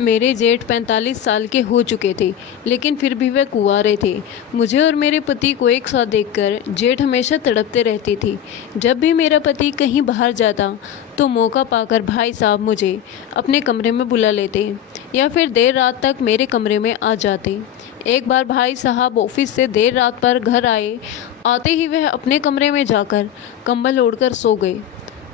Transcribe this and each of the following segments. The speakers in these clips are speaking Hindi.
मेरे जेठ 45 साल के हो चुके थे, लेकिन फिर भी वह कुंवारे थे। मुझे और मेरे पति को एक साथ देखकर जेठ हमेशा तड़पते रहती थी। जब भी मेरा पति कहीं बाहर जाता तो मौका पाकर भाई साहब मुझे अपने कमरे में बुला लेते या फिर देर रात तक मेरे कमरे में आ जाते। एक बार भाई साहब ऑफिस से देर रात पर घर आते ही वह अपने कमरे में जाकर कंबल ओढ़कर सो गए।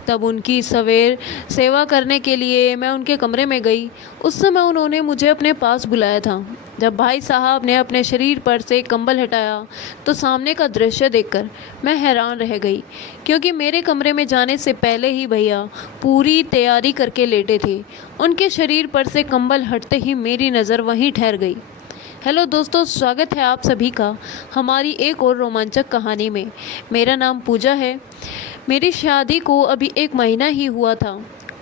तब उनकी सवेर सेवा करने के लिए मैं उनके कमरे में गई। उस समय उन्होंने मुझे अपने पास बुलाया था। जब भाई साहब ने अपने शरीर पर से कंबल हटाया तो सामने का दृश्य देखकर मैं हैरान रह गई, क्योंकि मेरे कमरे में जाने से पहले ही भैया पूरी तैयारी करके लेटे थे। उनके शरीर पर से कंबल हटते ही मेरी नज़र वहीं ठहर गई। हेलो दोस्तों, स्वागत है आप सभी का हमारी एक और रोमांचक कहानी में। मेरा नाम पूजा है। मेरी शादी को अभी 1 महीना ही हुआ था।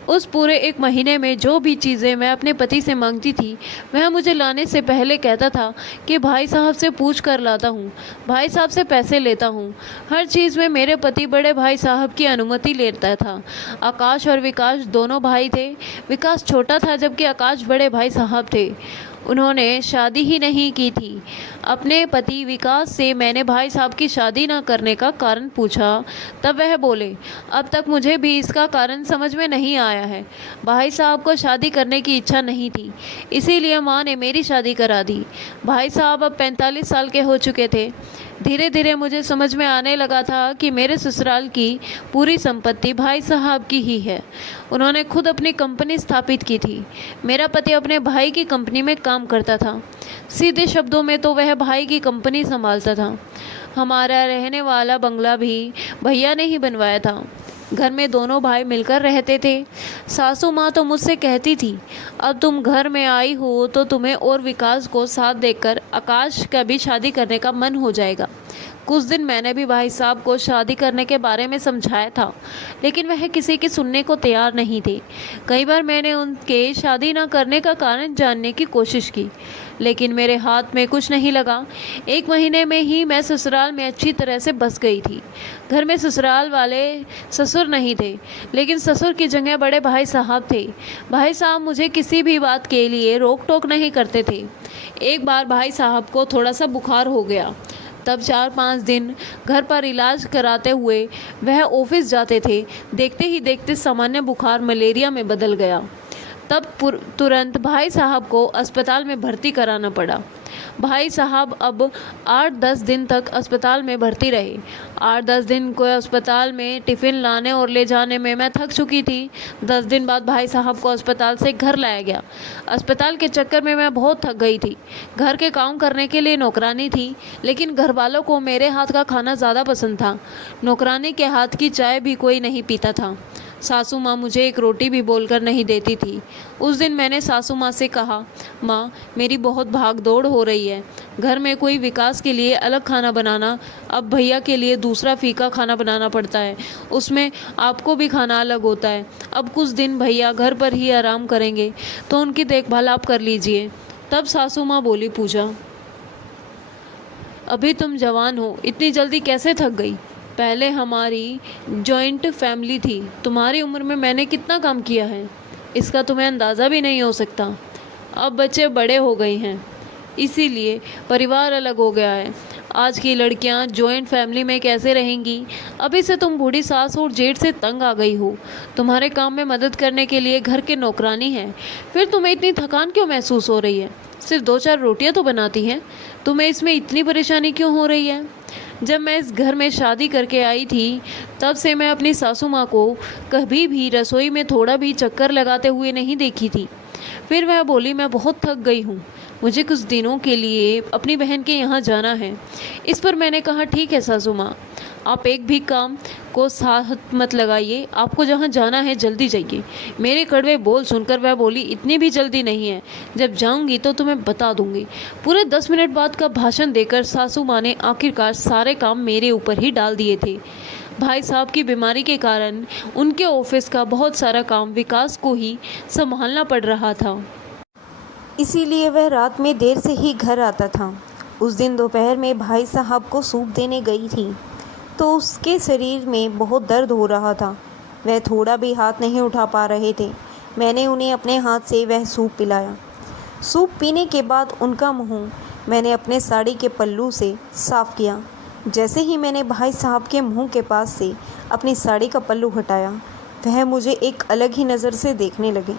उस पूरे 1 महीने में जो भी चीज़ें मैं अपने पति से मांगती थी वह मुझे लाने से पहले कहता था कि भाई साहब से पूछ कर लाता हूँ, भाई साहब से पैसे लेता हूँ। हर चीज़ में मेरे पति बड़े भाई साहब की अनुमति लेता था। आकाश और विकास दोनों भाई थे। विकास छोटा था जबकि आकाश बड़े भाई साहब थे। उन्होंने शादी ही नहीं की थी। अपने पति विकास से मैंने भाई साहब की शादी न करने का कारण पूछा, तब वह बोले, अब तक मुझे भी इसका कारण समझ में नहीं आया है। भाई साहब को शादी करने की इच्छा नहीं थी, इसीलिए माँ ने मेरी शादी करा दी। भाई साहब अब 45 साल के हो चुके थे। धीरे धीरे मुझे समझ में आने लगा था कि मेरे ससुराल की पूरी संपत्ति भाई साहब की ही है। उन्होंने खुद अपनी कंपनी स्थापित की थी। मेरा पति अपने भाई की कंपनी में काम करता था। सीधे शब्दों में तो वह भाई की कंपनी संभालता था। हमारा रहने वाला बंगला भी भैया ने ही बनवाया था। घर में दोनों भाई मिलकर रहते थे। सासू माँ तो मुझसे कहती थी, अब तुम घर में आई हो तो तुम्हें और विकास को साथ देखकर आकाश का भी शादी करने का मन हो जाएगा। कुछ दिन मैंने भी भाई साहब को शादी करने के बारे में समझाया था, लेकिन वह किसी की सुनने को तैयार नहीं थे। कई बार मैंने उनके शादी न करने का कारण जानने की कोशिश की, लेकिन मेरे हाथ में कुछ नहीं लगा। 1 महीने में ही मैं ससुराल में अच्छी तरह से बस गई थी। घर में ससुराल वाले ससुर नहीं थे, लेकिन ससुर की जगह बड़े भाई साहब थे। भाई साहब मुझे किसी भी बात के लिए रोक टोक नहीं करते थे। एक बार भाई साहब को थोड़ा सा बुखार हो गया, तब 4-5 दिन घर पर इलाज कराते हुए वह ऑफिस जाते थे। देखते ही देखते सामान्य बुखार मलेरिया में बदल गया। तब तुरंत भाई साहब को अस्पताल में भर्ती कराना पड़ा। भाई साहब अब 8-10 दिन तक अस्पताल में भर्ती रहे। 8-10 दिन को अस्पताल में टिफ़िन लाने और ले जाने में मैं थक चुकी थी। 10 दिन बाद भाई साहब को अस्पताल से घर लाया गया। अस्पताल के चक्कर में मैं बहुत थक गई थी। घर के काम करने के लिए नौकरानी थी, लेकिन घर वालों को मेरे हाथ का खाना ज़्यादा पसंद था। नौकरानी के हाथ की चाय भी कोई नहीं पीता था। सासू माँ मुझे एक रोटी भी बोलकर नहीं देती थी। उस दिन मैंने सासू माँ से कहा, माँ मेरी बहुत भाग दौड़ हो रही है। घर में कोई विकास के लिए अलग खाना बनाना, अब भैया के लिए दूसरा फीका खाना बनाना पड़ता है, उसमें आपको भी खाना अलग होता है। अब कुछ दिन भैया घर पर ही आराम करेंगे तो उनकी देखभाल आप कर लीजिए। तब सासू माँ बोली, पूजा अभी तुम जवान हो, इतनी जल्दी कैसे थक गई? पहले हमारी जॉइंट फैमिली थी, तुम्हारी उम्र में मैंने कितना काम किया है, इसका तुम्हें अंदाज़ा भी नहीं हो सकता। अब बच्चे बड़े हो गए हैं, इसीलिए परिवार अलग हो गया है। आज की लड़कियां जॉइंट फैमिली में कैसे रहेंगी? अभी से तुम बूढ़ी सास और जेठ से तंग आ गई हो। तुम्हारे काम में मदद करने के लिए घर के नौकरानी है, फिर तुम्हें इतनी थकान क्यों महसूस हो रही है? सिर्फ 2-4 रोटियां तो बनाती हैं, तुम्हें इसमें इतनी परेशानी क्यों हो रही है? जब मैं इस घर में शादी करके आई थी, तब से मैं अपनी सासू माँ को कभी भी रसोई में थोड़ा भी चक्कर लगाते हुए नहीं देखी थी। फिर वह बोली, मैं बहुत थक गई हूँ, मुझे कुछ दिनों के लिए अपनी बहन के यहाँ जाना है। इस पर मैंने कहा, ठीक है सासू माँ, आप एक भी काम को साथ मत लगाइए, आपको जहाँ जाना है जल्दी जाइए। मेरे कड़वे बोल सुनकर वह बोली, इतनी भी जल्दी नहीं है, जब जाऊंगी तो तुम्हें बता दूंगी। पूरे 10 मिनट बाद का भाषण देकर सासू माँ ने आखिरकार सारे काम मेरे ऊपर ही डाल दिए थे। भाई साहब की बीमारी के कारण उनके ऑफिस का बहुत सारा काम विकास को ही संभालना पड़ रहा था, इसीलिए वह रात में देर से ही घर आता था। उस दिन दोपहर में भाई साहब को सूप देने गई थी तो उसके शरीर में बहुत दर्द हो रहा था। वह थोड़ा भी हाथ नहीं उठा पा रहे थे। मैंने उन्हें अपने हाथ से वह सूप पिलाया। सूप पीने के बाद उनका मुंह मैंने अपने साड़ी के पल्लू से साफ किया। जैसे ही मैंने भाई साहब के मुंह के पास से अपनी साड़ी का पल्लू हटाया, वह मुझे एक अलग ही नज़र से देखने लगे।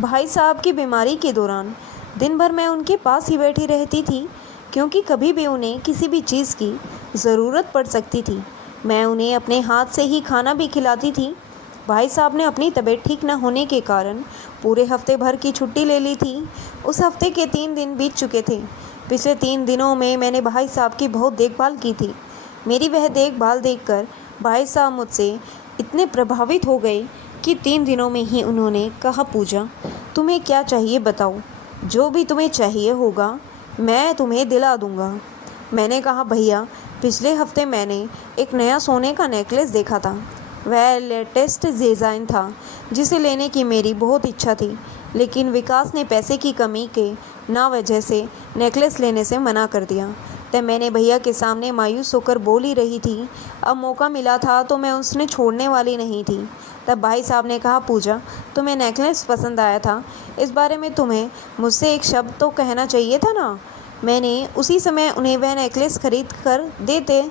भाई साहब की बीमारी के दौरान दिन भर मैं उनके पास ही बैठी रहती थी, क्योंकि कभी भी उन्हें किसी भी चीज़ की ज़रूरत पड़ सकती थी। मैं उन्हें अपने हाथ से ही खाना भी खिलाती थी। भाई साहब ने अपनी तबीयत ठीक न होने के कारण पूरे हफ्ते भर की छुट्टी ले ली थी। उस हफ्ते के 3 दिन बीत चुके थे। पिछले 3 दिनों में मैंने भाई साहब की बहुत देखभाल की थी। मेरी वह देखभाल देखकर भाई साहब मुझसे इतने प्रभावित हो गए कि 3 दिनों में ही उन्होंने कहा, पूजा तुम्हें क्या चाहिए बताओ, जो भी तुम्हें चाहिए होगा मैं तुम्हें दिला दूँगा। मैंने कहा, भैया पिछले हफ्ते मैंने एक नया सोने का नेकलेस देखा था। वह लेटेस्ट डिज़ाइन था जिसे लेने की मेरी बहुत इच्छा थी, लेकिन विकास ने पैसे की कमी के ना वजह से नेकलेस लेने से मना कर दिया। तब मैंने भैया के सामने मायूस होकर बोल ही रही थी। अब मौका मिला था तो मैं उसने छोड़ने वाली नहीं थी। तब भाई साहब ने कहा, पूजा तुम्हें नेकलेस पसंद आया था, इस बारे में तुम्हें मुझसे एक शब्द तो कहना चाहिए था ना। मैंने उसी समय उन्हें वह नेकलेस खरीद कर देते।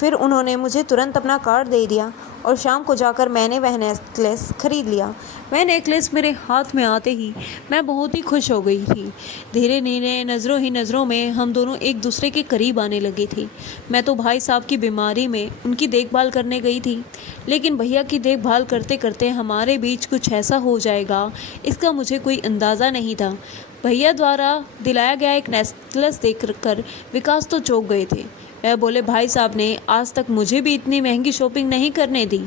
फिर उन्होंने मुझे तुरंत अपना कार्ड दे दिया और शाम को जाकर मैंने वह नेकलेस खरीद लिया। वह नेकलेस मेरे हाथ में आते ही मैं बहुत ही खुश हो गई थी। धीरे धीरे नज़रों ही नज़रों में हम दोनों एक दूसरे के करीब आने लगे थे। मैं तो भाई साहब की बीमारी में उनकी देखभाल करने गई थी, लेकिन भैया की देखभाल करते करते हमारे बीच कुछ ऐसा हो जाएगा इसका मुझे कोई अंदाज़ा नहीं था। भैया द्वारा दिलाया गया एक नेकलेस देखकर विकास तो चौंक गए थे। वह बोले, भाई साहब ने आज तक मुझे भी इतनी महंगी शॉपिंग नहीं करने दी।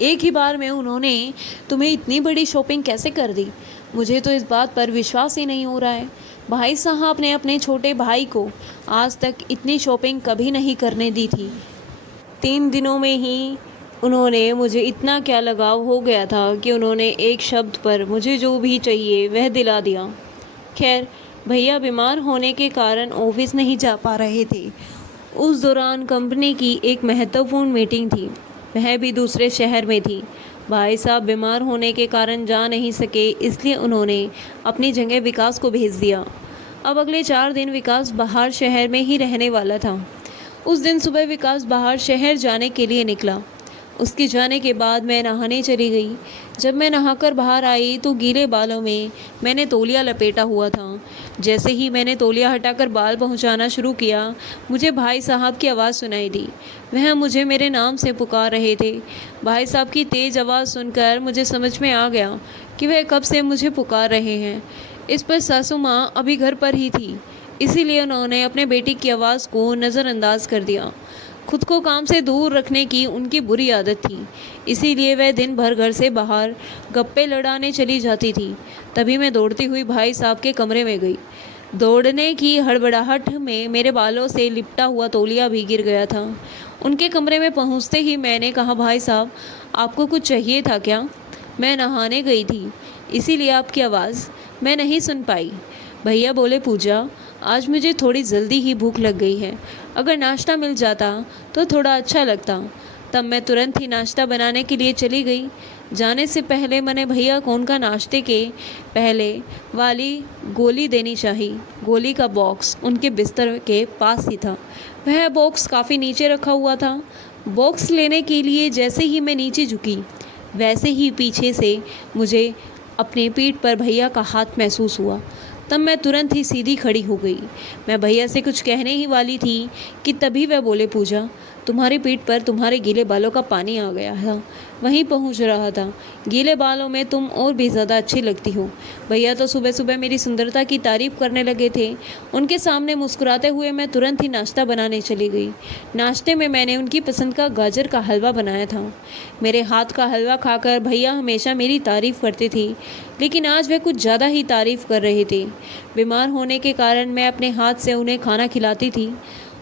एक ही बार में उन्होंने तुम्हें इतनी बड़ी शॉपिंग कैसे कर दी? मुझे तो इस बात पर विश्वास ही नहीं हो रहा है। भाई साहब ने अपने छोटे भाई को आज तक इतनी शॉपिंग कभी नहीं करने दी थी। 3 दिनों में ही उन्होंने मुझे इतना क्या लगाव हो गया था कि उन्होंने एक शब्द पर मुझे जो भी चाहिए वह दिला दिया। खैर, भैया बीमार होने के कारण ऑफिस नहीं जा पा रहे थे। उस दौरान कंपनी की एक महत्वपूर्ण मीटिंग थी, वह भी दूसरे शहर में थी। भाई साहब बीमार होने के कारण जा नहीं सके, इसलिए उन्होंने अपनी जगह विकास को भेज दिया। अब अगले 4 दिन विकास बाहर शहर में ही रहने वाला था। उस दिन सुबह विकास बाहर शहर जाने के लिए निकला। उसके जाने के बाद मैं नहाने चली गई। जब मैं नहाकर बाहर आई तो गीले बालों में मैंने तौलिया लपेटा हुआ था। जैसे ही मैंने तौलिया हटाकर बाल पहुंचाना शुरू किया, मुझे भाई साहब की आवाज़ सुनाई दी। वह मुझे मेरे नाम से पुकार रहे थे। भाई साहब की तेज़ आवाज़ सुनकर मुझे समझ में आ गया कि वह कब से मुझे पुकार रहे हैं। इस पर सासू माँ अभी घर पर ही थी, इसीलिए उन्होंने अपने बेटी की आवाज़ को नज़रअंदाज कर दिया। खुद को काम से दूर रखने की उनकी बुरी आदत थी, इसीलिए वह दिन भर घर से बाहर गप्पे लड़ाने चली जाती थी। तभी मैं दौड़ती हुई भाई साहब के कमरे में गई। दौड़ने की हड़बड़ाहट में मेरे बालों से लिपटा हुआ तौलिया भी गिर गया था। उनके कमरे में पहुंचते ही मैंने कहा, भाई साहब आपको कुछ चाहिए था क्या? मैं नहाने गई थी, इसीलिए आपकी आवाज़ मैं नहीं सुन पाई। भैया बोले, पूजा आज मुझे थोड़ी जल्दी ही भूख लग गई है, अगर नाश्ता मिल जाता तो थोड़ा अच्छा लगता। तब मैं तुरंत ही नाश्ता बनाने के लिए चली गई। जाने से पहले मैंने भैया को उनका नाश्ते के पहले वाली गोली देनी चाहिए। गोली का बॉक्स उनके बिस्तर के पास ही था। वह बॉक्स काफ़ी नीचे रखा हुआ था। बॉक्स लेने के लिए जैसे ही मैं नीचे झुकी, वैसे ही पीछे से मुझे अपने पीठ पर भैया का हाथ महसूस हुआ। तब मैं तुरंत ही सीधी खड़ी हो गई। मैं भैया से कुछ कहने ही वाली थी कि तभी वह बोले, पूजा तुम्हारी पीठ पर तुम्हारे गीले बालों का पानी आ गया था, वहीं पहुंच रहा था। गीले बालों में तुम और भी ज़्यादा अच्छी लगती हो। भैया तो सुबह सुबह मेरी सुंदरता की तारीफ़ करने लगे थे। उनके सामने मुस्कुराते हुए मैं तुरंत ही नाश्ता बनाने चली गई। नाश्ते में मैंने उनकी पसंद का गाजर का हलवा बनाया था। मेरे हाथ का हलवा खाकर भैया हमेशा मेरी तारीफ़ करते थे, लेकिन आज वह कुछ ज़्यादा ही तारीफ़ कर रहे थे। बीमार होने के कारण मैं अपने हाथ से उन्हें खाना खिलाती थी।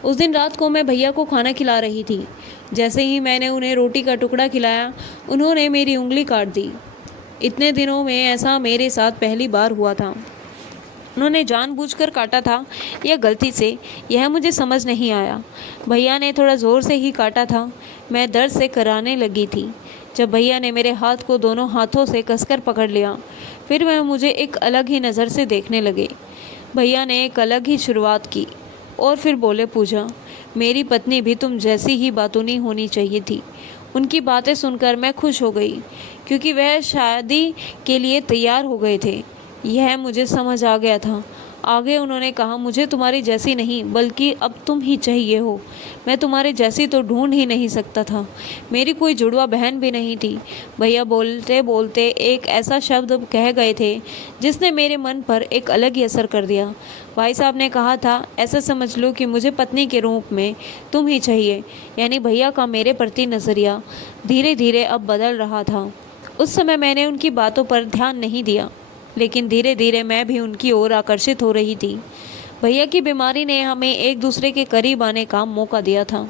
उस दिन रात को मैं भैया को खाना खिला रही थी। जैसे ही मैंने उन्हें रोटी का टुकड़ा खिलाया, उन्होंने मेरी उंगली काट दी। इतने दिनों में ऐसा मेरे साथ पहली बार हुआ था। उन्होंने जानबूझकर काटा था या गलती से, यह मुझे समझ नहीं आया। भैया ने थोड़ा ज़ोर से ही काटा था। मैं दर्द से कराने लगी थी जब भैया ने मेरे हाथ को दोनों हाथों से कसकर पकड़ लिया। फिर वह मुझे एक अलग ही नज़र से देखने लगे। भैया ने एक अलग ही शुरुआत की और फिर बोले, पूजा, मेरी पत्नी भी तुम जैसी ही बातूनी होनी चाहिए थी। उनकी बातें सुनकर मैं खुश हो गई क्योंकि वह शादी के लिए तैयार हो गए थे। यह मुझे समझ आ गया था। आगे उन्होंने कहा, मुझे तुम्हारी जैसी नहीं बल्कि अब तुम ही चाहिए हो। मैं तुम्हारे जैसी तो ढूंढ ही नहीं सकता था। मेरी कोई जुड़वा बहन भी नहीं थी। भैया बोलते बोलते एक ऐसा शब्द कह गए थे जिसने मेरे मन पर एक अलग ही असर कर दिया। भाई साहब ने कहा था, ऐसा समझ लो कि मुझे पत्नी के रूप में तुम ही चाहिए। यानी भैया का मेरे प्रति नज़रिया धीरे धीरे अब बदल रहा था। उस समय मैंने उनकी बातों पर ध्यान नहीं दिया, लेकिन धीरे धीरे मैं भी उनकी ओर आकर्षित हो रही थी। भैया की बीमारी ने हमें एक दूसरे के करीब आने का मौका दिया था,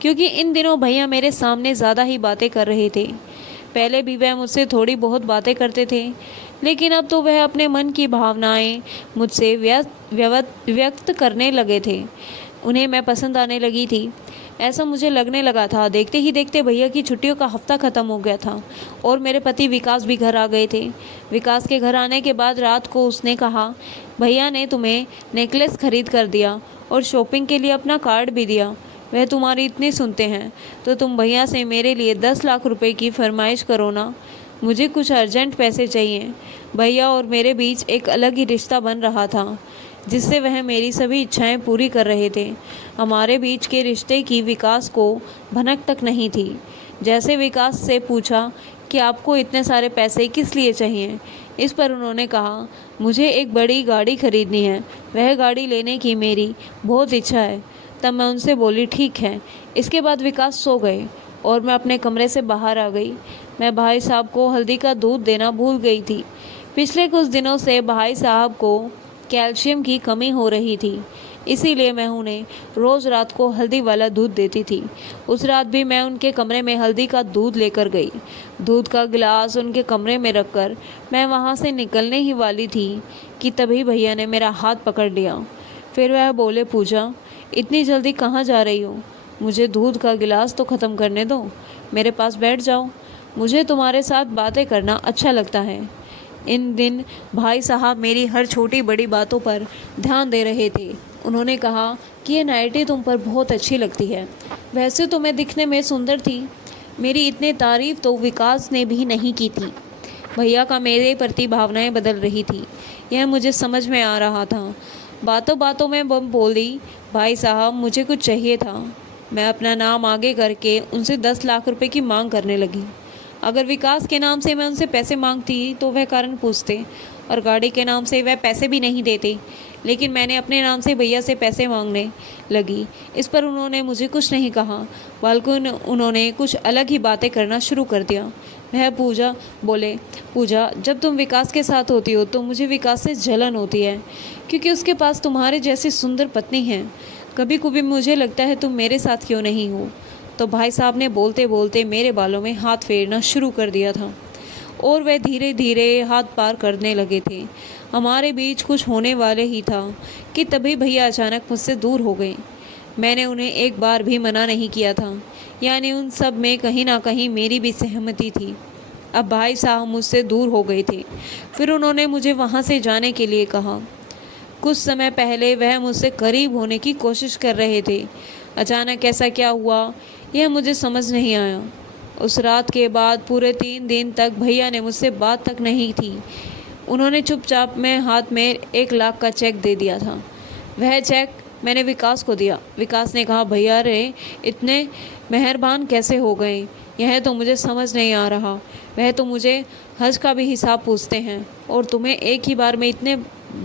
क्योंकि इन दिनों भैया मेरे सामने ज़्यादा ही बातें कर रहे थे। पहले भी वह मुझसे थोड़ी बहुत बातें करते थे, लेकिन अब तो वह अपने मन की भावनाएं मुझसे व्यक्त करने लगे थे। उन्हें मैं पसंद आने लगी थी, ऐसा मुझे लगने लगा था। देखते ही देखते भैया की छुट्टियों का हफ्ता ख़त्म हो गया था और मेरे पति विकास भी घर आ गए थे। विकास के घर आने के बाद रात को उसने कहा, भैया ने तुम्हें नेकलेस खरीद कर दिया और शॉपिंग के लिए अपना कार्ड भी दिया। वह तुम्हारी इतनी सुनते हैं तो तुम भैया से मेरे लिए 10 लाख रुपए की फरमाइश करो ना। मुझे कुछ अर्जेंट पैसे चाहिए। भैया और मेरे बीच एक अलग ही रिश्ता बन रहा था, जिससे वह मेरी सभी इच्छाएं पूरी कर रहे थे। हमारे बीच के रिश्ते की विकास को भनक तक नहीं थी। जैसे विकास से पूछा कि आपको इतने सारे पैसे किस लिए चाहिए, इस पर उन्होंने कहा, मुझे एक बड़ी गाड़ी खरीदनी है। वह गाड़ी लेने की मेरी बहुत इच्छा है। तब मैं उनसे बोली, ठीक है। इसके बाद विकास सो गए और मैं अपने कमरे से बाहर आ गई। मैं भाई साहब को हल्दी का दूध देना भूल गई थी। पिछले कुछ दिनों से भाई साहब को कैल्शियम की कमी हो रही थी, इसीलिए मैं उन्हें रोज़ रात को हल्दी वाला दूध देती थी। उस रात भी मैं उनके कमरे में हल्दी का दूध लेकर गई। दूध का गिलास उनके कमरे में रखकर मैं वहाँ से निकलने ही वाली थी कि तभी भैया ने मेरा हाथ पकड़ लिया। फिर वह बोले, पूजा, इतनी जल्दी कहाँ जा रही हो? मुझे दूध का गिलास तो ख़त्म करने दो। मेरे पास बैठ जाओ। मुझे तुम्हारे साथ बातें करना अच्छा लगता है। इन दिन भाई साहब मेरी हर छोटी बड़ी बातों पर ध्यान दे रहे थे। उन्होंने कहा कि ये नाइटी तुम पर बहुत अच्छी लगती है। वैसे तो मैं दिखने में सुंदर थी। मेरी इतनी तारीफ तो विकास ने भी नहीं की थी। भैया का मेरे प्रति भावनाएं बदल रही थी, यह मुझे समझ में आ रहा था। बातों बातों में बम बोली, भाई साहब, मुझे कुछ चाहिए था। मैं अपना नाम आगे करके उनसे 10 लाख रुपए की मांग करने लगी। अगर विकास के नाम से मैं उनसे पैसे मांगती तो वह कारण पूछते और गाड़ी के नाम से वह पैसे भी नहीं देते, लेकिन मैंने अपने नाम से भैया से पैसे मांगने लगी। इस पर उन्होंने मुझे कुछ नहीं कहा, बल्कि उन्होंने कुछ अलग ही बातें करना शुरू कर दिया। वह बोले, पूजा, जब तुम विकास के साथ होती हो तो मुझे विकास से जलन होती है, क्योंकि उसके पास तुम्हारे जैसी सुंदर पत्नी है। कभी कभी मुझे लगता है तुम मेरे साथ क्यों नहीं हो। तो भाई साहब ने बोलते बोलते मेरे बालों में हाथ फेरना शुरू कर दिया था और वह धीरे धीरे हाथ पार करने लगे थे। हमारे बीच कुछ होने वाले ही था कि तभी भैया अचानक मुझसे दूर हो गए। मैंने उन्हें एक बार भी मना नहीं किया था, यानी उन सब में कहीं ना कहीं मेरी भी सहमति थी। अब भाई साहब मुझसे दूर हो गए थे। फिर उन्होंने मुझे वहाँ से जाने के लिए कहा। कुछ समय पहले वह मुझसे करीब होने की कोशिश कर रहे थे। अचानक ऐसा क्या हुआ, यह मुझे समझ नहीं आया। उस रात के बाद पूरे 3 दिन तक भैया ने मुझसे बात तक नहीं की। उन्होंने चुपचाप में हाथ में 1 लाख का चेक दे दिया था। वह चेक मैंने विकास को दिया। विकास ने कहा, भैया रे इतने मेहरबान कैसे हो गए, यह तो मुझे समझ नहीं आ रहा। वह तो मुझे हज का भी हिसाब पूछते हैं और तुम्हें एक ही बार में इतने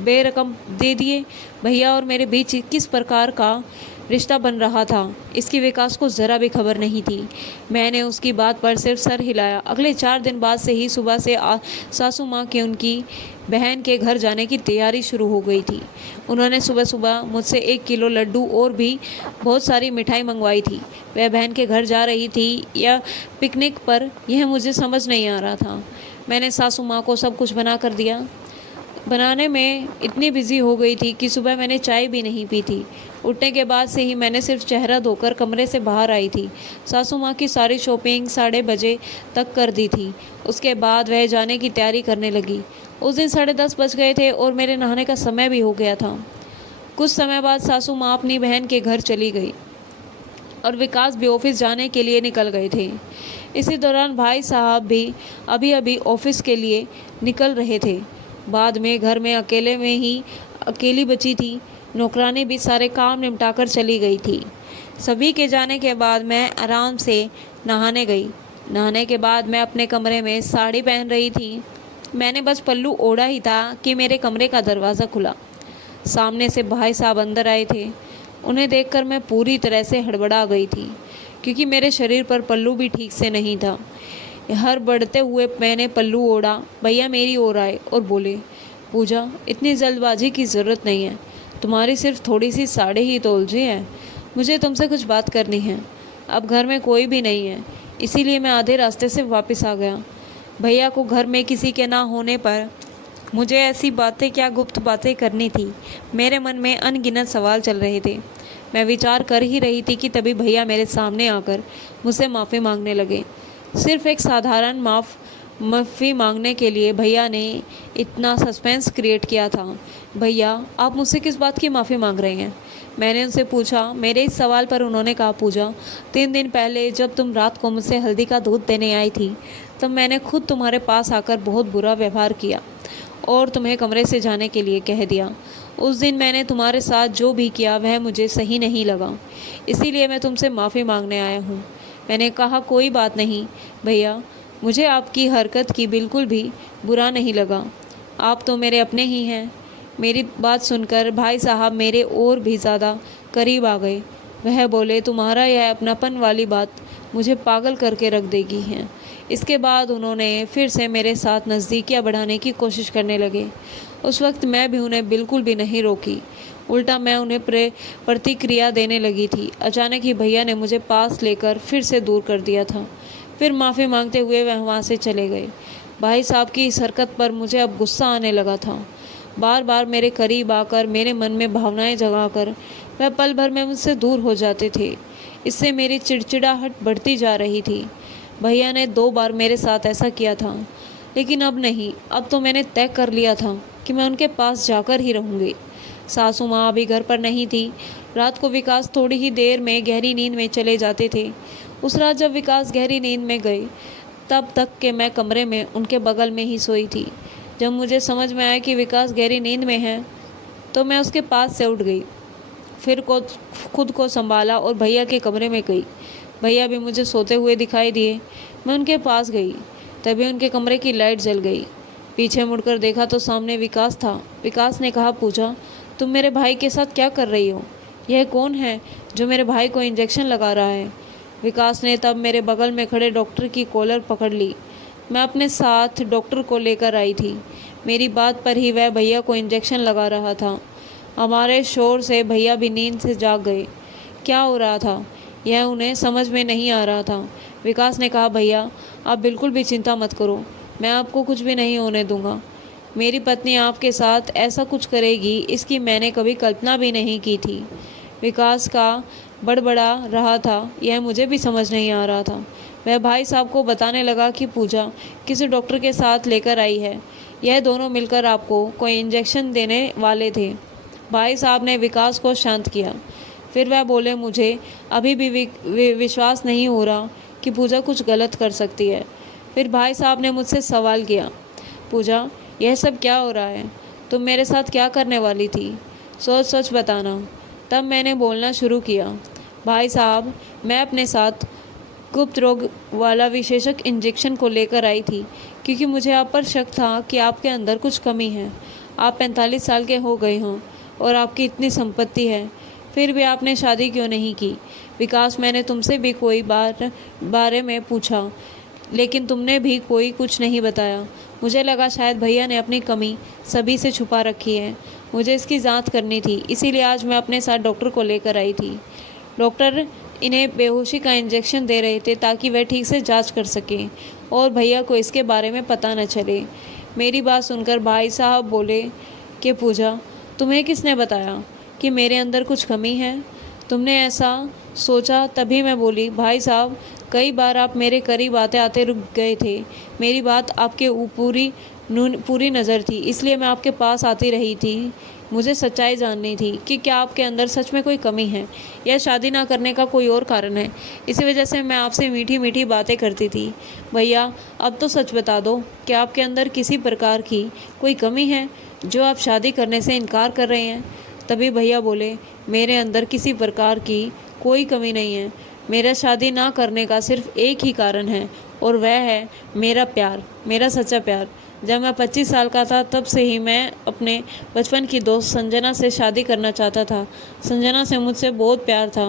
बेरकम दे दिए। भैया और मेरे बीच किस प्रकार का रिश्ता बन रहा था, इसकी विकास को ज़रा भी खबर नहीं थी। मैंने उसकी बात पर सिर्फ सर हिलाया। अगले 4 दिन बाद से ही सुबह से सासू माँ के उनकी बहन के घर जाने की तैयारी शुरू हो गई थी। उन्होंने सुबह सुबह मुझसे 1 किलो लड्डू और भी बहुत सारी मिठाई मंगवाई थी। वह बहन के घर जा रही थी या पिकनिक पर, यह मुझे समझ नहीं आ रहा था। मैंने सासू माँ को सब कुछ बना कर दिया। बनाने में इतनी बिजी हो गई थी कि सुबह मैंने चाय भी नहीं पी थी। उठने के बाद से ही मैंने सिर्फ चेहरा धोकर कमरे से बाहर आई थी। सासू माँ की सारी शॉपिंग 12:30 बजे तक कर दी थी। उसके बाद वह जाने की तैयारी करने लगी। उस दिन 10:30 बज गए थे और मेरे नहाने का समय भी हो गया था। कुछ समय बाद सासू माँ अपनी बहन के घर चली गई और विकास भी ऑफिस जाने के लिए निकल गए थे। इसी दौरान भाई साहब भी अभी अभी ऑफिस के लिए निकल रहे थे। बाद में घर में अकेली बची थी। नौकरानी भी सारे काम निपटाकर चली गई थी। सभी के जाने के बाद मैं आराम से नहाने गई। नहाने के बाद मैं अपने कमरे में साड़ी पहन रही थी। मैंने बस पल्लू ओढ़ा ही था कि मेरे कमरे का दरवाज़ा खुला। सामने से भाई साहब अंदर आए थे। उन्हें देखकर मैं पूरी तरह से हड़बड़ा गई थी, क्योंकि मेरे शरीर पर पल्लू भी ठीक से नहीं था। हर बढ़ते हुए मैंने पल्लू ओढ़ा। भैया मेरी ओर आए और बोले, पूजा, इतनी जल्दबाजी की ज़रूरत नहीं है। तुम्हारी सिर्फ थोड़ी सी साड़ी ही तो उलझी है। मुझे तुमसे कुछ बात करनी है। अब घर में कोई भी नहीं है, इसीलिए मैं आधे रास्ते से वापस आ गया। भैया को घर में किसी के ना होने पर मुझे ऐसी बातें, क्या गुप्त बातें करनी थी। मेरे मन में अनगिनत सवाल चल रहे थे। मैं विचार कर ही रही थी कि तभी भैया मेरे सामने आकर मुझसे माफ़ी मांगने लगे। सिर्फ एक साधारण माफ़ी मांगने के लिए भैया ने इतना सस्पेंस क्रिएट किया था। भैया, आप मुझसे किस बात की माफ़ी मांग रहे हैं? मैंने उनसे पूछा। मेरे इस सवाल पर उन्होंने कहा, पूजा, 3 दिन पहले जब तुम रात को मुझसे हल्दी का दूध देने आई थी, तब मैंने खुद तुम्हारे पास आकर बहुत बुरा व्यवहार किया और तुम्हें कमरे से जाने के लिए कह दिया। उस दिन मैंने तुम्हारे साथ जो भी किया वह मुझे सही नहीं लगा, इसीलिए मैं तुमसे माफ़ी मांगने आया हूँ। मैंने कहा, कोई बात नहीं भैया, मुझे आपकी हरकत की बिल्कुल भी बुरा नहीं लगा। आप तो मेरे अपने ही हैं। मेरी बात सुनकर भाई साहब मेरे और भी ज़्यादा करीब आ गए। वह बोले, तुम्हारा यह अपनापन वाली बात मुझे पागल करके रख देगी है। इसके बाद उन्होंने फिर से मेरे साथ नज़दीकियाँ बढ़ाने की कोशिश करने लगे। उस वक्त मैं भी उन्हें बिल्कुल भी नहीं रोकी, उल्टा मैं उन्हें प्रतिक्रिया देने लगी थी। अचानक ही भैया ने मुझे पास लेकर फिर से दूर कर दिया था। फिर माफ़ी मांगते हुए वह वहाँ से चले गए। भाई साहब की इस हरकत पर मुझे अब गुस्सा आने लगा था। बार बार मेरे करीब आकर मेरे मन में भावनाएं जगाकर वह पल भर में मुझसे दूर हो जाते थे। इससे मेरी चिड़चिड़ाहट बढ़ती जा रही थी। भैया ने 2 बार मेरे साथ ऐसा किया था, लेकिन अब नहीं। अब तो मैंने तय कर लिया था कि मैं उनके पास जाकर ही रहूँगी। सासू माँ अभी घर पर नहीं थी। रात को विकास थोड़ी ही देर में गहरी नींद में चले जाते थे। उस रात जब विकास गहरी नींद में गए, तब तक के मैं कमरे में उनके बगल में ही सोई थी। जब मुझे समझ में आया कि विकास गहरी नींद में है, तो मैं उसके पास से उठ गई। फिर खुद को संभाला और भैया के कमरे में गई। भैया भी मुझे सोते हुए दिखाई दिए। मैं उनके पास गई, तभी उनके कमरे की लाइट जल गई। पीछे मुड़कर देखा तो सामने विकास था। विकास ने कहा, पूजा, तुम मेरे भाई के साथ क्या कर रही हो? यह कौन है जो मेरे भाई को इंजेक्शन लगा रहा है? विकास ने तब मेरे बगल में खड़े डॉक्टर की कॉलर पकड़ ली। मैं अपने साथ डॉक्टर को लेकर आई थी। मेरी बात पर ही वह भैया को इंजेक्शन लगा रहा था। हमारे शोर से भैया भी नींद से जाग गए। क्या हो रहा था यह उन्हें समझ में नहीं आ रहा था। विकास ने कहा, भैया, आप बिल्कुल भी चिंता मत करो, मैं आपको कुछ भी नहीं होने दूंगा। मेरी पत्नी आपके साथ ऐसा कुछ करेगी, इसकी मैंने कभी कल्पना भी नहीं की थी। विकास का बड़बड़ा रहा था, यह मुझे भी समझ नहीं आ रहा था। वह भाई साहब को बताने लगा कि पूजा किसी डॉक्टर के साथ लेकर आई है। यह दोनों मिलकर आपको कोई इंजेक्शन देने वाले थे। भाई साहब ने विकास को शांत किया। फिर वह बोले, मुझे अभी भी विश्वास नहीं हो रहा कि पूजा कुछ गलत कर सकती है। फिर भाई साहब ने मुझसे सवाल किया, पूजा, यह सब क्या हो रहा है? तुम मेरे साथ क्या करने वाली थी? सोच सोच बताना। तब मैंने बोलना शुरू किया, भाई साहब, मैं अपने साथ गुप्त रोग वाला विशेषज्ञ इंजेक्शन को लेकर आई थी, क्योंकि मुझे आप पर शक था कि आपके अंदर कुछ कमी है। आप 45 साल के हो गए हों और आपकी इतनी संपत्ति है, फिर भी आपने शादी क्यों नहीं की? विकास, मैंने तुमसे भी कोई बारे में पूछा, लेकिन तुमने भी कोई कुछ नहीं बताया। मुझे लगा शायद भैया ने अपनी कमी सभी से छुपा रखी है। मुझे इसकी जांच करनी थी, इसीलिए आज मैं अपने साथ डॉक्टर को लेकर आई थी। डॉक्टर इन्हें बेहोशी का इंजेक्शन दे रहे थे ताकि वह ठीक से जांच कर सकें और भैया को इसके बारे में पता न चले। मेरी बात सुनकर भाई साहब बोले कि पूजा, तुम्हें किसने बताया कि मेरे अंदर कुछ कमी है? तुमने ऐसा सोचा? तभी मैं बोली, भाई साहब, कई बार आप मेरे करीब आते आते रुक गए थे। मेरी बात आपके पूरी पूरी नज़र थी, इसलिए मैं आपके पास आती रही थी। मुझे सच्चाई जाननी थी कि क्या आपके अंदर सच में कोई कमी है या शादी ना करने का कोई और कारण है। इसी वजह से मैं आपसे मीठी मीठी बातें करती थी। भैया, अब तो सच बता दो, क्या आपके अंदर किसी प्रकार की कोई कमी है जो आप शादी करने से इनकार कर रहे हैं? तभी भैया बोले, मेरे अंदर किसी प्रकार की कोई कमी नहीं है। मेरा शादी ना करने का सिर्फ एक ही कारण है, और वह है मेरा प्यार, मेरा सच्चा प्यार। जब मैं 25 साल का था तब से ही मैं अपने बचपन की दोस्त संजना से शादी करना चाहता था। संजना से मुझसे बहुत प्यार था।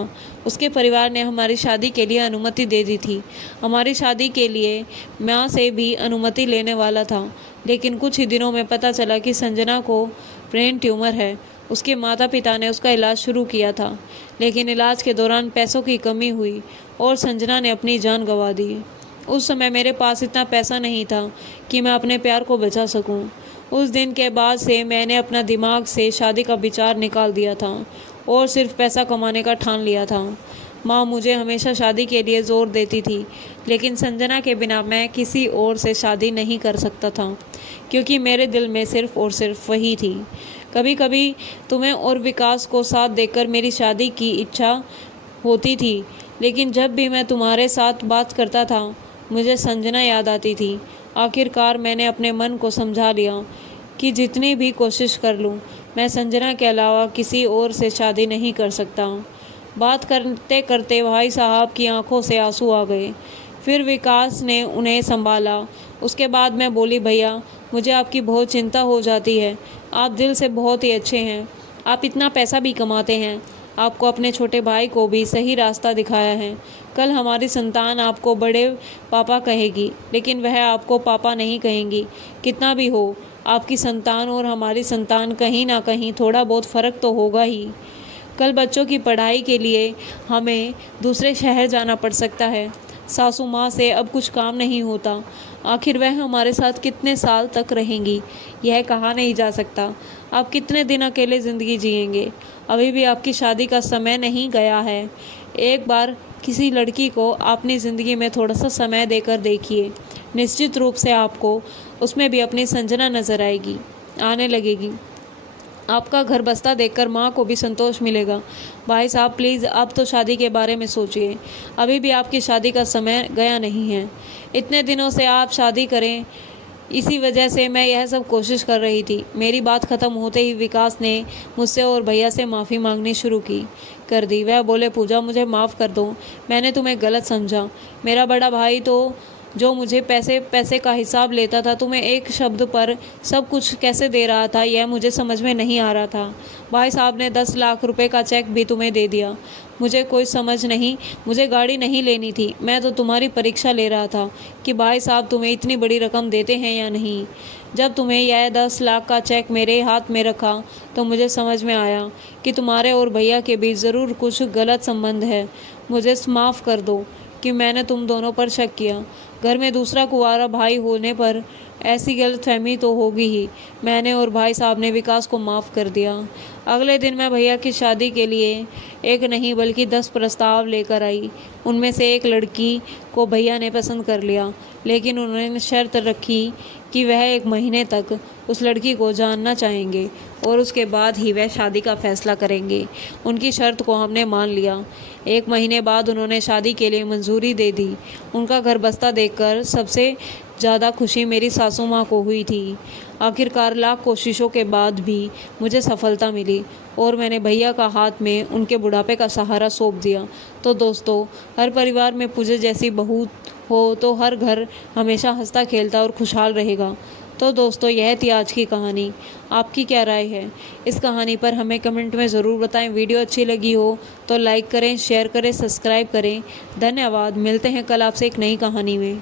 उसके परिवार ने हमारी शादी के लिए अनुमति दे दी थी। हमारी शादी के लिए माँ से भी अनुमति लेने वाला था, लेकिन कुछ ही दिनों में पता चला कि संजना को ब्रेन ट्यूमर है। उसके माता पिता ने उसका इलाज शुरू किया था, लेकिन इलाज के दौरान पैसों की कमी हुई और संजना ने अपनी जान गंवा दी। उस समय मेरे पास इतना पैसा नहीं था कि मैं अपने प्यार को बचा सकूं। उस दिन के बाद से मैंने अपना दिमाग से शादी का विचार निकाल दिया था और सिर्फ पैसा कमाने का ठान लिया था। माँ मुझे हमेशा शादी के लिए ज़ोर देती थी, लेकिन संजना के बिना मैं किसी और से शादी नहीं कर सकता था, क्योंकि मेरे दिल में सिर्फ और सिर्फ वही थी। कभी कभी तुम्हें और विकास को साथ देखकर मेरी शादी की इच्छा होती थी, लेकिन जब भी मैं तुम्हारे साथ बात करता था मुझे संजना याद आती थी। आखिरकार मैंने अपने मन को समझा लिया कि जितनी भी कोशिश कर लूं, मैं संजना के अलावा किसी और से शादी नहीं कर सकता। बात करते करते भाई साहब की आंखों से आंसू आ गए। फिर विकास ने उन्हें संभाला। उसके बाद मैं बोली, भैया, मुझे आपकी बहुत चिंता हो जाती है। आप दिल से बहुत ही अच्छे हैं। आप इतना पैसा भी कमाते हैं। आपको अपने छोटे भाई को भी सही रास्ता दिखाया है। कल हमारी संतान आपको बड़े पापा कहेगी, लेकिन वह आपको पापा नहीं कहेंगी। कितना भी हो, आपकी संतान और हमारी संतान कहीं ना कहीं थोड़ा बहुत फ़र्क तो होगा ही। कल बच्चों की पढ़ाई के लिए हमें दूसरे शहर जाना पड़ सकता है। सासू माँ से अब कुछ काम नहीं होता। आखिर वह हमारे साथ कितने साल तक रहेंगी, यह कहा नहीं जा सकता। आप कितने दिन अकेले ज़िंदगी जिएंगे? अभी भी आपकी शादी का समय नहीं गया है। एक बार किसी लड़की को अपनी ज़िंदगी में थोड़ा सा समय देकर देखिए। निश्चित रूप से आपको उसमें भी अपनी संजना नज़र आने लगेगी। आपका घर बसता देखकर माँ को भी संतोष मिलेगा। भाई साहब, प्लीज़ अब तो शादी के बारे में सोचिए। अभी भी आपकी शादी का समय गया नहीं है। इतने दिनों से आप शादी करें, इसी वजह से मैं यह सब कोशिश कर रही थी। मेरी बात ख़त्म होते ही विकास ने मुझसे और भैया से माफ़ी मांगनी शुरू कर दी। वह बोले, पूजा, मुझे माफ़ कर दो, मैंने तुम्हें गलत समझा। मेरा बड़ा भाई तो जो मुझे पैसे का हिसाब लेता था, तुम्हें एक शब्द पर सब कुछ कैसे दे रहा था, यह मुझे समझ में नहीं आ रहा था। भाई साहब ने 10 लाख रुपए का चेक भी तुम्हें दे दिया। मुझे कोई समझ नहीं, मुझे गाड़ी नहीं लेनी थी। मैं तो तुम्हारी परीक्षा ले रहा था कि भाई साहब तुम्हें इतनी बड़ी रकम देते हैं या नहीं। जब तुम्हें यह 10 लाख का चेक मेरे हाथ में रखा तो मुझे समझ में आया कि तुम्हारे और भैया के बीच ज़रूर कुछ गलत संबंध है। मुझे माफ़ कर दो कि मैंने तुम दोनों पर शक किया। घर में दूसरा कुंवारा भाई होने पर ऐसी गलतफहमी तो होगी ही। मैंने और भाई साहब ने विकास को माफ़ कर दिया। अगले दिन मैं भैया की शादी के लिए एक नहीं बल्कि 10 प्रस्ताव लेकर आई। उनमें से एक लड़की को भैया ने पसंद कर लिया, लेकिन उन्होंने शर्त रखी कि वह 1 महीने तक उस लड़की को जानना चाहेंगे और उसके बाद ही वह शादी का फैसला करेंगे। उनकी शर्त को हमने मान लिया। 1 महीने बाद उन्होंने शादी के लिए मंजूरी दे दी। उनका घर बस्ता देखकर सबसे ज़्यादा खुशी मेरी सासू माँ को हुई थी। आखिरकार लाख कोशिशों के बाद भी मुझे सफलता मिली और मैंने भैया का हाथ में उनके बुढ़ापे का सहारा सौंप दिया। तो दोस्तों, हर परिवार में पूजा जैसी बहू हो तो हर घर हमेशा हंसता खेलता और खुशहाल रहेगा। तो दोस्तों, यह थी आज की कहानी। आपकी क्या राय है इस कहानी पर, हमें कमेंट में ज़रूर बताएं। वीडियो अच्छी लगी हो तो लाइक करें, शेयर करें, सब्सक्राइब करें। धन्यवाद। मिलते हैं कल आपसे एक नई कहानी में।